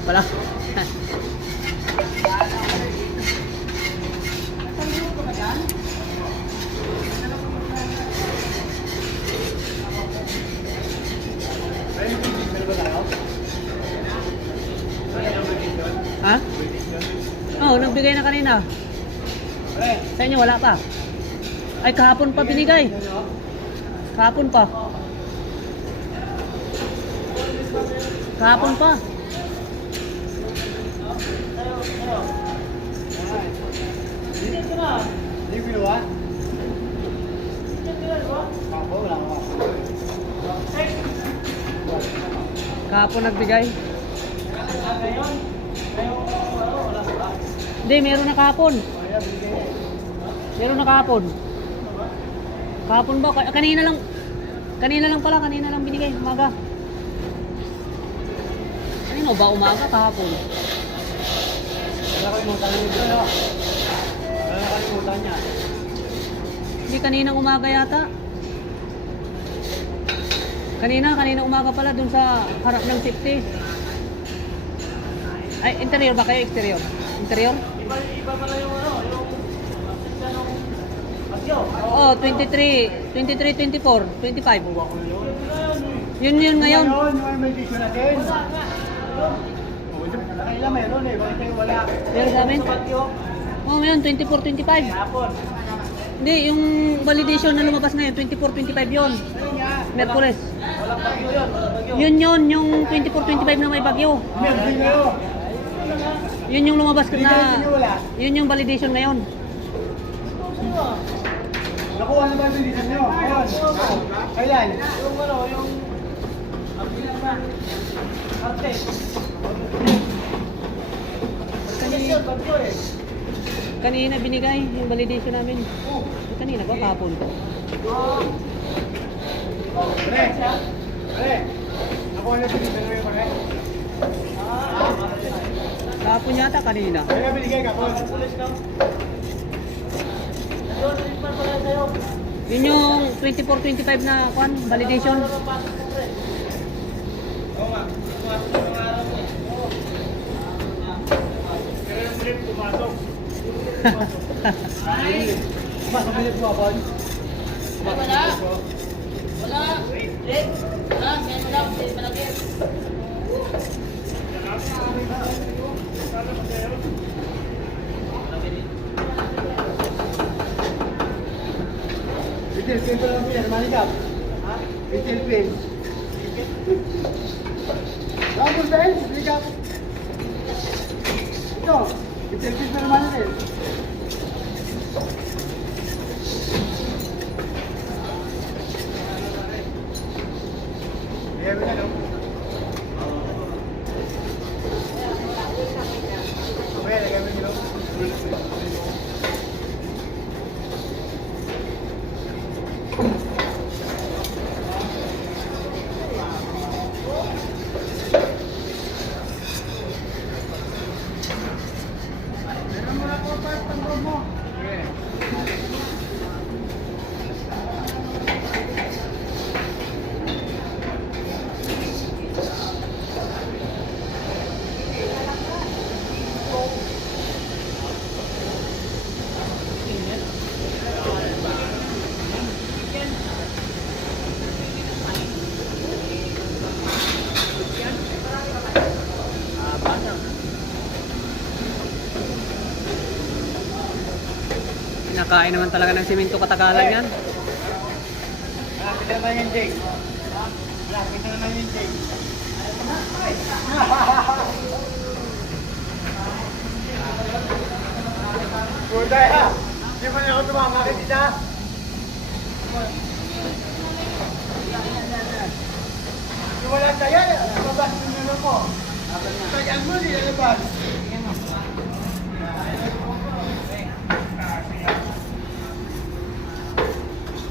Wala pala. Ha? Oo, nagbigay na kanina. Sa inyo wala pa. Ay, kahapon pa binigay. Kahapon pa. Kahapon pa. Hindi ko ginawa. Ako, wala ko. Kahapon nagbigay. Hindi, meron na kahapon. Meron na kahapon. Kahapon ba? Kanina lang. Kanina lang pala, kanina lang binigay. Umaga. Kanino ba umaga? Kahapon. Wala kalimutan niya. Wala kalimutan niya. Hindi, kaninang umaga yata. Kanina umaga pala dun sa harap ng safety. Ay, interior ba kayo? Exterior? Interior? Iba pala yung yung bagyo. Oh, 23, 24, 25. Yun ngayon. Yung may edition natin. Kailan meron eh, bakit tayo wala? Meron sa amin? Oh, ngayon, 24, 25. Hapon. Hindi, yung validation na lumabas ngayon, 24, 25 yun. Merkules. Walang bagyo yun, walang bagyo. Yun, yung 24, 25 na may bagyo. Meron ngayon. Yun yung lumabas na, wala. yun yung validation ngayon. Nakuha na ba yung edition nyo? Ngayon. Kailan? Yung arte. Bagyo eh. Kanina binigay yung validation namin. Kanina ba? Kahapon. Pre. Pre. Nakuha na yung edition nyo yung pre. Kahapon yata kanina. Kaya nga binigay ka po. Yun yung 24, 25 na kwan, validation. Oo nga. Pumasok ng araw mo eh. Pero yung ulit pumasok. Pumasok ulit po ako. Wala. Wala. Wait. Wala. May malaki. Retail pin pa lang po yan. Manikap. Retail pin. Tapos dahil, manikap. Ito. Retail pin pa naman natin. Ayan mo na, no? Okay, lagyan mo nyo. Meron mo na po part ng room mo. Okay. Kinakain naman talaga ng simento katagalan yan. Malapit na naman yung Jake. Malapit na naman yung Jake. Buda ya! Di ba niya ako tumama kay tita? Yung wala tayo, labas mo nyo po. Tagaan mo, di lalabas.